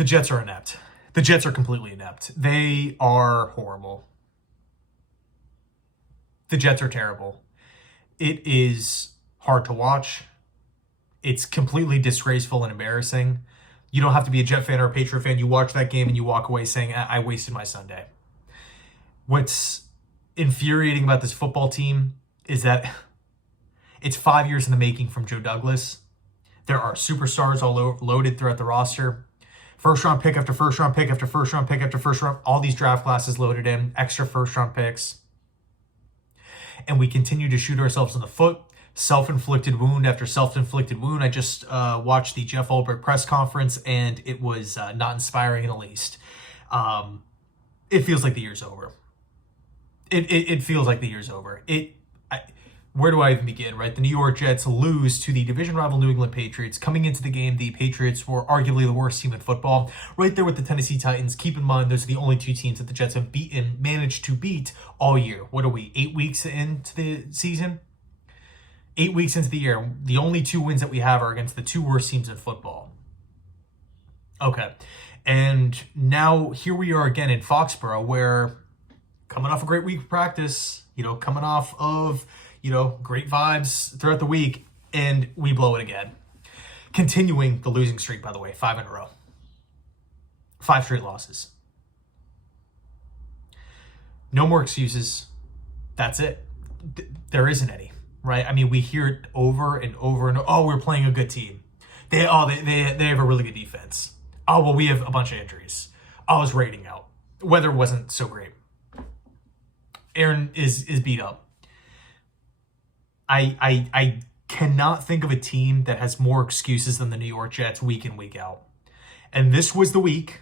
The Jets are inept. The Jets are completely inept. They are horrible. The Jets are terrible. It is hard to watch. It's completely disgraceful and embarrassing. You don't have to be a Jet fan or a Patriot fan. You watch that game and you walk away saying, I wasted my Sunday. What's infuriating about this football team is that it's 5 years in the making from Joe Douglas. There are superstars all loaded throughout the roster. First round pick after first round pick after first round pick after first round. All these draft classes loaded in. Extra first round picks. And we continue to shoot ourselves in the foot. Self-inflicted wound after self-inflicted wound. I just watched the Jeff Ulbrich press conference, and it was not inspiring in the least. It feels like the year's over. It feels like the year's over. Where do I even begin, right? The New York Jets lose to the division rival New England Patriots. Coming into the game, the Patriots were arguably the worst team in football, right there with the Tennessee Titans. Keep in mind, those are the only two teams that the Jets have managed to beat all year. What are we, 8 weeks into the season? 8 weeks into the year, the only two wins that we have are against the two worst teams in football. Okay. And now here we are again in Foxborough, where coming off a great week of practice, coming off of, great vibes throughout the week, and we blow it again. Continuing the losing streak, by the way, 5 in a row. 5 straight losses. No more excuses. That's it. There isn't any. Right? I mean, we hear it over and over and over. Oh, we're playing a good team. They have a really good defense. Oh, well, we have a bunch of injuries. Oh, his rating out. Weather wasn't so great. Aaron is beat up. I cannot think of a team that has more excuses than the New York Jets week in, week out. And this was the week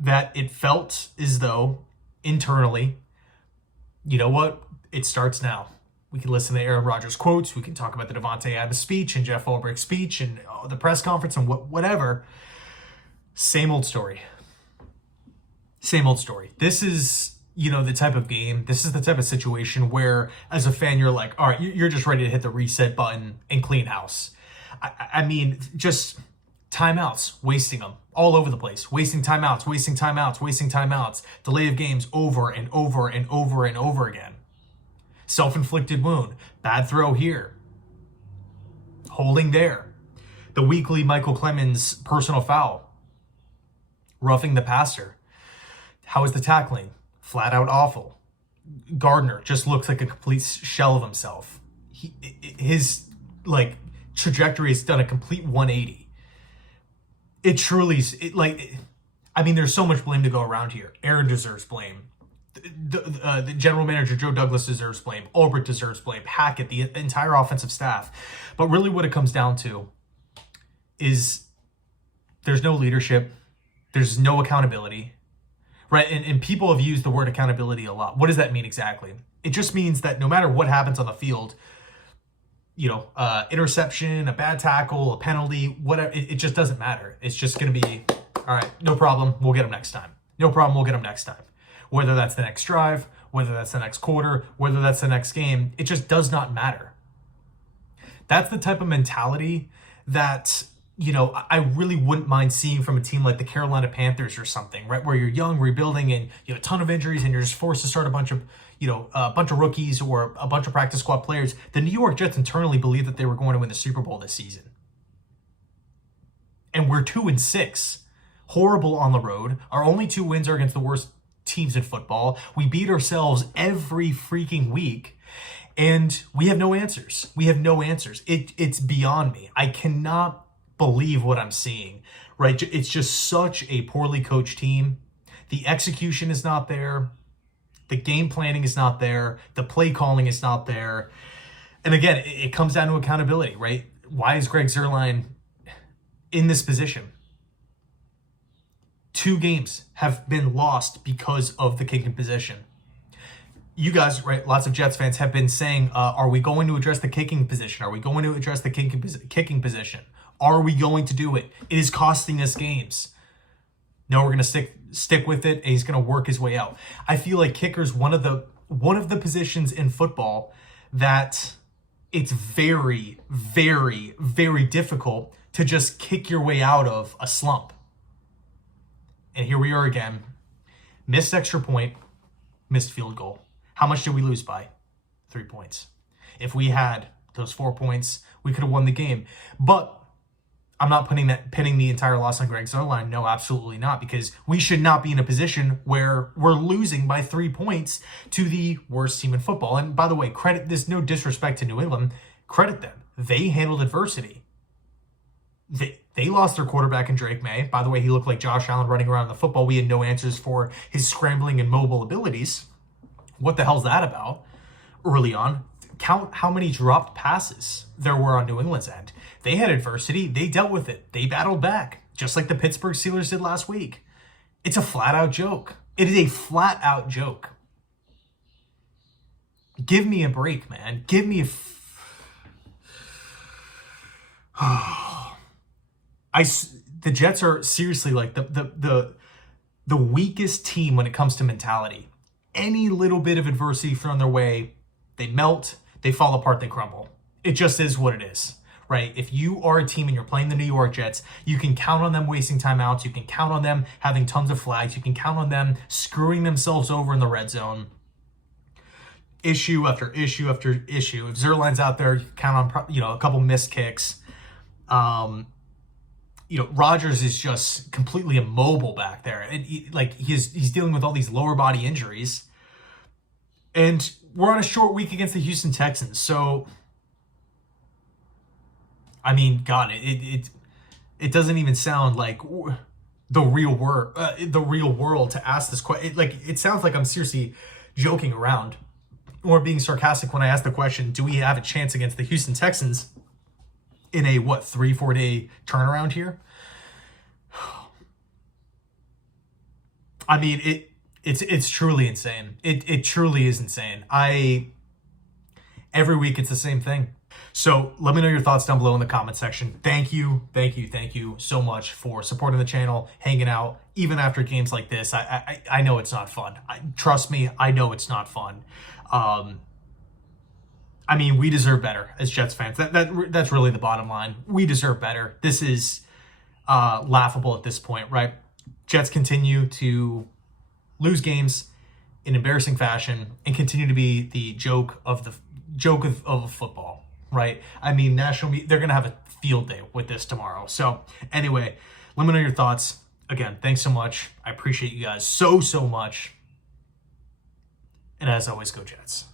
that it felt as though internally, you know what? It starts now. We can listen to Aaron Rodgers quotes. We can talk about the Devontae Adams speech and Jeff Ulbrich's speech and the press conference and whatever. Same old story. Same old story. This is, the type of game. This is the type of situation where, as a fan, you're like, all right, you're just ready to hit the reset button and clean house. I mean, just timeouts, wasting them all over the place. Wasting timeouts, wasting timeouts, wasting timeouts. Delay of games over and over and over and over again. Self-inflicted wound, bad throw here, holding there, the weekly Michael Clemens personal foul, roughing the passer. How is the tackling? Flat out awful. Gardner just looks like a complete shell of himself. His trajectory has done a complete 180. It truly is. There's so much blame to go around here. Aaron deserves blame. The general manager, Joe Douglas, deserves blame. Ulbrich deserves blame. Hackett, the entire offensive staff. But really what it comes down to is there's no leadership. There's no accountability, right? And people have used the word accountability a lot. What does that mean exactly? It just means that no matter what happens on the field, interception, a bad tackle, a penalty, whatever, it just doesn't matter. It's just going to be, all right, no problem. We'll get them next time. No problem. We'll get them next time. Whether that's the next drive, whether that's the next quarter, whether that's the next game, it just does not matter. That's the type of mentality that, I really wouldn't mind seeing from a team like the Carolina Panthers or something, right? Where you're young, rebuilding, and you have a ton of injuries, and you're just forced to start a bunch of rookies or a bunch of practice squad players. The New York Jets internally believed that they were going to win the Super Bowl this season. And we're 2-6. Horrible on the road. Our only 2 wins are against the worst teams in football. We beat ourselves every freaking week, and we have no answers. We have no answers. It's beyond me. I cannot believe what I'm seeing, right? It's just such a poorly coached team. The execution is not there. The game planning is not there. The play calling is not there. And again, it comes down to accountability, right? Why is Greg Zuerlein in this position? 2 games have been lost because of the kicking position. You guys, right, lots of Jets fans have been saying, are we going to address the kicking position? Are we going to address the kicking position? Are we going to do it? It is costing us games. No, we're going to stick with it, and he's going to work his way out. I feel like kicker's one of the positions in football that it's very, very, very difficult to just kick your way out of a slump. And here we are again. Missed extra point, missed field goal. How much did we lose by? 3 points. If we had those 4 points, we could have won the game. But I'm not pinning the entire loss on Greg Zuerlein. No, absolutely not, because we should not be in a position where we're losing by 3 points to the worst team in football. And by the way, there's no disrespect to New England. Credit them. They handled adversity. They lost their quarterback in Drake May. By the way, he looked like Josh Allen running around the football. We had no answers for his scrambling and mobile abilities. What the hell's that about? Early on, count how many dropped passes there were on New England's end. They had adversity. They dealt with it. They battled back, just like the Pittsburgh Steelers did last week. It's a flat-out joke. It is a flat-out joke. Give me a break, man. Give me a... The Jets are seriously like the weakest team when it comes to mentality. Any little bit of adversity thrown their way, they melt, they fall apart, they crumble. It just is what it is, right? If you are a team and you're playing the New York Jets, you can count on them wasting timeouts. You can count on them having tons of flags. You can count on them screwing themselves over in the red zone. Issue after issue after issue. If Zuerlein's out there, you can count on a couple missed kicks. Rodgers is just completely immobile back there. And he's dealing with all these lower body injuries. And we're on a short week against the Houston Texans. So, I mean, God, it doesn't even sound like the real world to ask this question. It sounds like I'm seriously joking around or being sarcastic when I ask the question, do we have a chance against the Houston Texans in a 3-4 day turnaround here? I mean, it's truly insane. It truly is insane. Every week it's the same thing. So let me know your thoughts down below in the comment section. Thank you so much for supporting the channel, hanging out, even after games like this. I know it's not fun. Trust me, I know it's not fun. I mean, we deserve better as Jets fans. That's really the bottom line. We deserve better. This is laughable at this point, right? Jets continue to lose games in embarrassing fashion and continue to be the joke of football, right? I mean, they're going to have a field day with this tomorrow. So anyway, let me know your thoughts. Again, thanks so much. I appreciate you guys so much. And as always, go Jets.